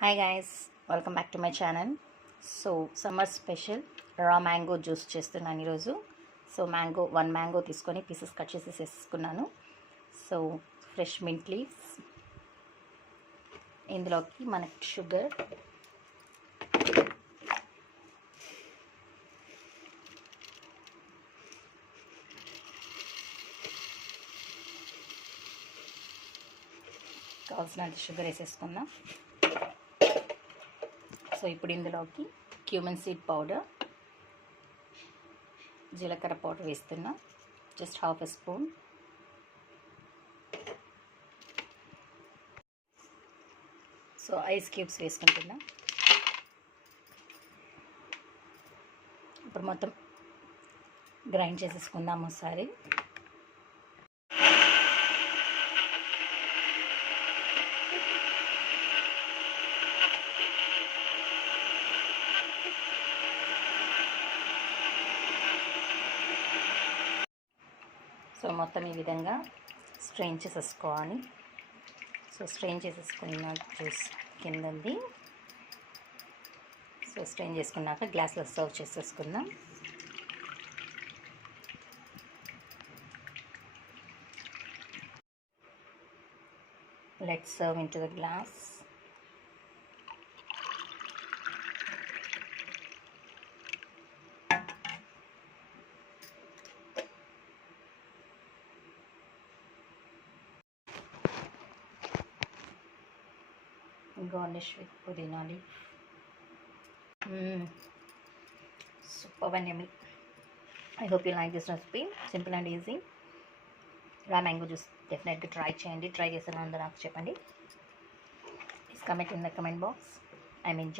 Hi guys, welcome back to my channel. So summer special raw mango juice చేస్తున్నాను ఈరోజు. So one mango తీసుకొని pieces cut చేసి వేసుకున్నాను. So fresh mint leaves, ఇందులోకి మనకి షుగర్, కావాల్సినంత షుగర్ వేసేసుకుందాం. సో ఇప్పుడు ఇందులోకి క్యూమన్ సీడ్ పౌడర్, జీలకర్ర పౌడర్ వేస్తున్నా, just half a spoon. So ice cubes వేసుకుంటున్నా. ఇప్పుడు మొత్తం గ్రైండ్ చేసేసుకుందాం ఒకసారి. సో మొత్తం ఈ విధంగా స్ట్రెయిన్ చేసేసుకోవాలి. సో స్ట్రెయిన్ చేసేసుకున్న జ్యూస్ కింద ఉంది. సో స్ట్రెయిన్ చేసుకున్నాక గ్లాస్లో సర్వ్ చేసేసుకుందాం. Let's serve in to the glass. Garnish with pudina leaf. Super and yummy. I hope you like this recipe. Simple and easy. Raw mango juice definitely try cheyandi. Try chesana andha naaku cheppandi. Please comment in the comment box. I'm enjoying.